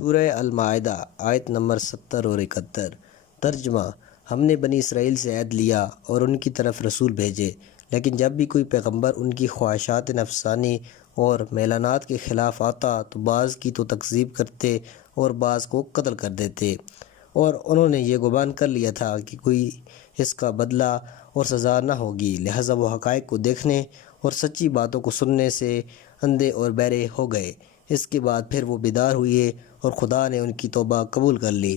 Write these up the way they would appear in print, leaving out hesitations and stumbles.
سورہ المائدہ آیت نمبر 70 اور 71۔ ترجمہ: ہم نے بنی اسرائیل سے عہد لیا اور ان کی طرف رسول بھیجے، لیکن جب بھی کوئی پیغمبر ان کی خواہشات نفسانی اور میلانات کے خلاف آتا تو بعض کی تو تکذیب کرتے اور بعض کو قتل کر دیتے، اور انہوں نے یہ گمان کر لیا تھا کہ کوئی اس کا بدلہ اور سزا نہ ہوگی، لہٰذا وہ حقائق کو دیکھنے اور سچی باتوں کو سننے سے اندھے اور بہرے ہو گئے۔ اس کے بعد پھر وہ بیدار ہوئے اور خدا نے ان کی توبہ قبول کر لی۔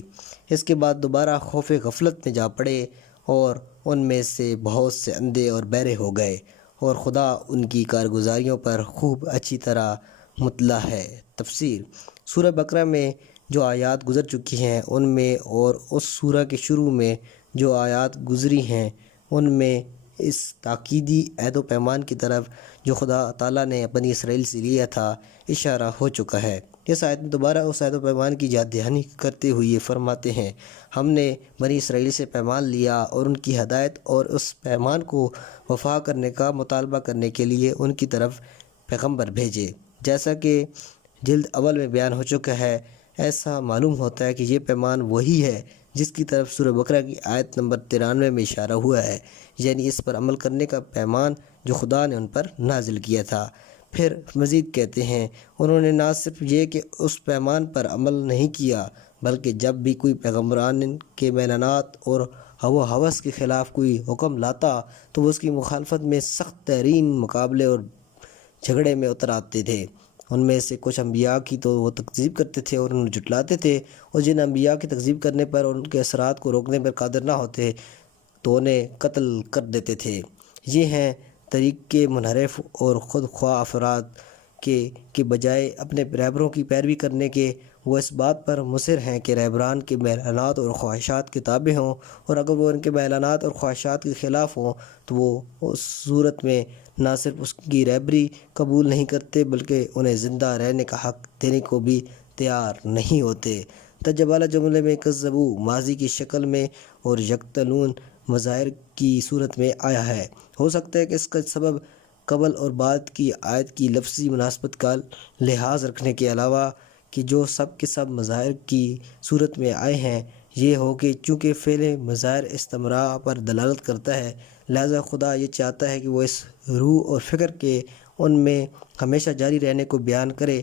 اس کے بعد دوبارہ خوف غفلت میں جا پڑے اور ان میں سے بہت سے اندھے اور بہرے ہو گئے، اور خدا ان کی کارگزاریوں پر خوب اچھی طرح مطلع ہے۔ تفسیر: سورہ بقرہ میں جو آیات گزر چکی ہیں ان میں اور اس سورہ کے شروع میں جو آیات گزری ہیں ان میں اس تاکیدی عہد و پیمان کی طرف جو خدا تعالیٰ نے بنی اسرائیل سے لیا تھا اشارہ ہو چکا ہے۔ اس آیت میں دوبارہ اس عہد و پیمان کی یاد دہانی کرتے ہوئے یہ فرماتے ہیں: ہم نے بنی اسرائیل سے پیمان لیا اور ان کی ہدایت اور اس پیمان کو وفا کرنے کا مطالبہ کرنے کے لیے ان کی طرف پیغمبر بھیجے۔ جیسا کہ جلد اول میں بیان ہو چکا ہے، ایسا معلوم ہوتا ہے کہ یہ پیمان وہی ہے جس کی طرف سورہ بقرہ کی آیت نمبر 93 میں اشارہ ہوا ہے، یعنی اس پر عمل کرنے کا پیمان جو خدا نے ان پر نازل کیا تھا۔ پھر مزید کہتے ہیں: انہوں نے نہ صرف یہ کہ اس پیمان پر عمل نہیں کیا، بلکہ جب بھی کوئی پیغمبران کے میلانات اور ہوا و ہوس کے خلاف کوئی حکم لاتا تو وہ اس کی مخالفت میں سخت ترین مقابلے اور جھگڑے میں اتر آتے تھے۔ ان میں سے کچھ انبیاء کی تو وہ تکذیب کرتے تھے اور انہیں جھٹلاتے تھے، اور جن انبیاء کی تکذیب کرنے پر اور ان کے اثرات کو روکنے پر قادر نہ ہوتے تو انہیں قتل کر دیتے تھے۔ یہ ہیں طریقے منحرف اور خود خواہ افراد کے بجائے اپنے رہبروں کی پیروی کرنے کے، وہ اس بات پر مصر ہیں کہ رہبران کے میلانات اور خواہشات کے تابع ہوں، اور اگر وہ ان کے میلانات اور خواہشات کے خلاف ہوں تو وہ اس صورت میں نہ صرف اس کی رہبری قبول نہیں کرتے بلکہ انہیں زندہ رہنے کا حق دینے کو بھی تیار نہیں ہوتے۔ جب اعلیٰ جملے میں کذبوا ماضی کی شکل میں اور یقتلون مضارع کی صورت میں آیا ہے، ہو سکتا ہے کہ اس کا سبب قبل اور بعد کی آیت کی لفظی مناسبت کا لحاظ رکھنے کے علاوہ کہ جو سب کے سب مظاہر کی صورت میں آئے ہیں یہ ہو کہ چونکہ فعل مظاہر استمرار پر دلالت کرتا ہے، لہذا خدا یہ چاہتا ہے کہ وہ اس روح اور فکر کے ان میں ہمیشہ جاری رہنے کو بیان کرے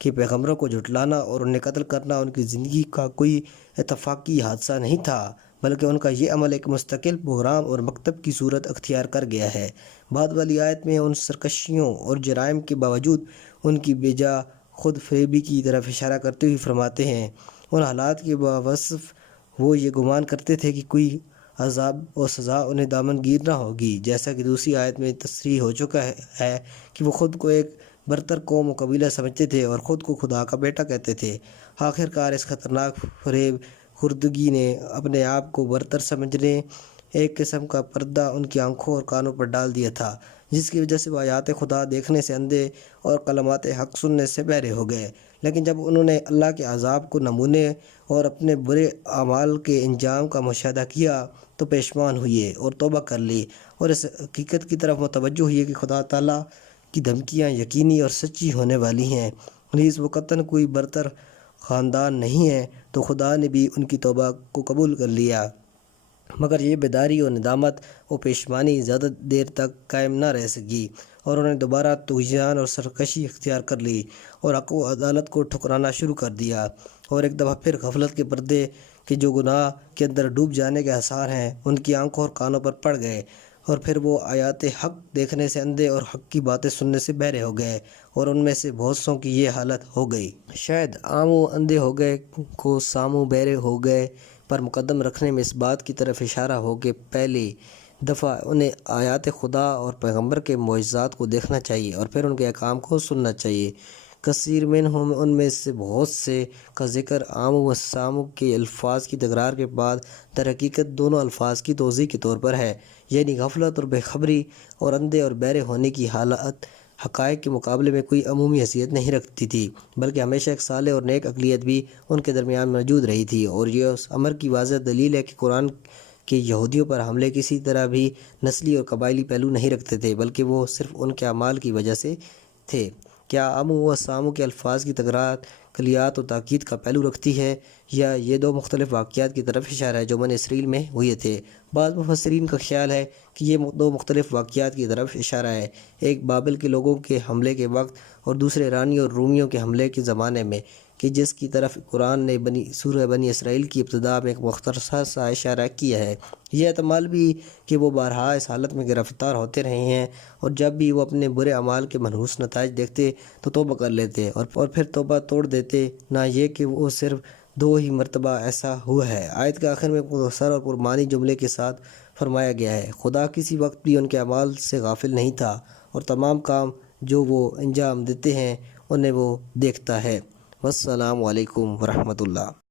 کہ پیغمبروں کو جھٹلانا اور انہیں قتل کرنا ان کی زندگی کا کوئی اتفاقی حادثہ نہیں تھا، بلکہ ان کا یہ عمل ایک مستقل بحران اور مکتب کی صورت اختیار کر گیا ہے۔ بعد والی آیت میں ان سرکشیوں اور جرائم کے باوجود ان کی بیجا خود فریبی کی طرف اشارہ کرتے ہوئے فرماتے ہیں: ان حالات کے باوصف وہ یہ گمان کرتے تھے کہ کوئی عذاب اور سزا انہیں دامن گیر نہ ہوگی، جیسا کہ دوسری آیت میں تصریح ہو چکا ہے کہ وہ خود کو ایک برتر قوم و قبیلہ سمجھتے تھے اور خود کو خدا کا بیٹا کہتے تھے۔ آخرکار اس خطرناک فریب خوردگی نے اپنے آپ کو برتر سمجھنے ایک قسم کا پردہ ان کی آنکھوں اور کانوں پر ڈال دیا تھا، جس کی وجہ سے وہ آیات خدا دیکھنے سے اندھے اور کلمات حق سننے سے بہرے ہو گئے۔ لیکن جب انہوں نے اللہ کے عذاب کو نمونے اور اپنے برے اعمال کے انجام کا مشاہدہ کیا تو پشیمان ہوئے اور توبہ کر لی، اور اس حقیقت کی طرف متوجہ ہوئے کہ خدا تعالیٰ کی دھمکیاں یقینی اور سچی ہونے والی ہیں، نیز وہ قطعاً کوئی برتر خاندان نہیں ہے، تو خدا نے بھی ان کی توبہ کو قبول کر لیا۔ مگر یہ بیداری اور ندامت و پشیمانی زیادہ دیر تک قائم نہ رہ سکی، اور انہوں نے دوبارہ طغیان اور سرکشی اختیار کر لی اور حق و عدالت کو ٹھکرانا شروع کر دیا، اور ایک دفعہ پھر غفلت کے پردے کے جو گناہ کے اندر ڈوب جانے کے آثار ہیں ان کی آنکھوں اور کانوں پر پڑ گئے، اور پھر وہ آیات حق دیکھنے سے اندھے اور حق کی باتیں سننے سے بہرے ہو گئے، اور ان میں سے بہت سوں کی یہ حالت ہو گئی۔ شاید عامو اندھے ہو گئے کو سامو بہرے ہو گئے پر مقدم رکھنے میں اس بات کی طرف اشارہ ہو کہ پہلی دفعہ انہیں آیات خدا اور پیغمبر کے معجزات کو دیکھنا چاہیے اور پھر ان کے احکام کو سننا چاہیے۔ کثیر منہم، ان میں سے بہت سے کا ذکر عامو و سامو کے الفاظ کی تکرار کے بعد در حقیقت دونوں الفاظ کی توضیح کے طور پر ہے، یعنی غفلت اور بے خبری اور اندھے اور بہرے ہونے کی حالت حقائق کے مقابلے میں کوئی عمومی حیثیت نہیں رکھتی تھی، بلکہ ہمیشہ ایک صالح اور نیک عقلیت بھی ان کے درمیان موجود رہی تھی، اور یہ اس امر کی واضح دلیل ہے کہ قرآن کے یہودیوں پر حملے کسی طرح بھی نسلی اور قبائلی پہلو نہیں رکھتے تھے، بلکہ وہ صرف ان کے اعمال کی وجہ سے تھے۔ کیا عامو و سامو کے الفاظ کی تکرار کلیات و تاکید کا پہلو رکھتی ہے، یا یہ دو مختلف واقعات کی طرف اشارہ ہے جو بنی اسرائیل میں ہوئے تھے؟ بعض مفسرین کا خیال ہے کہ یہ دو مختلف واقعات کی طرف اشارہ ہے، ایک بابل کے لوگوں کے حملے کے وقت اور دوسرے ایرانی اور رومیوں کے حملے کے زمانے میں، کہ جس کی طرف قرآن نے سورہ بنی اسرائیل کی ابتدا میں ایک مختصر سا اشارہ کیا ہے۔ یہ احتمال بھی کہ وہ بارہا اس حالت میں گرفتار ہوتے رہے ہیں، اور جب بھی وہ اپنے برے اعمال کے منحوس نتائج دیکھتے تو توبہ کر لیتے اور پھر توبہ توڑ دیتے، نہ یہ کہ وہ صرف 2 ہی مرتبہ ایسا ہوا ہے۔ آیت کے آخر میں مختصر اور پرمعنی جملے کے ساتھ فرمایا گیا ہے، خدا کسی وقت بھی ان کے اعمال سے غافل نہیں تھا، اور تمام کام جو وہ انجام دیتے ہیں انہیں وہ دیکھتا ہے۔ والسلام علیکم ورحمۃ اللہ۔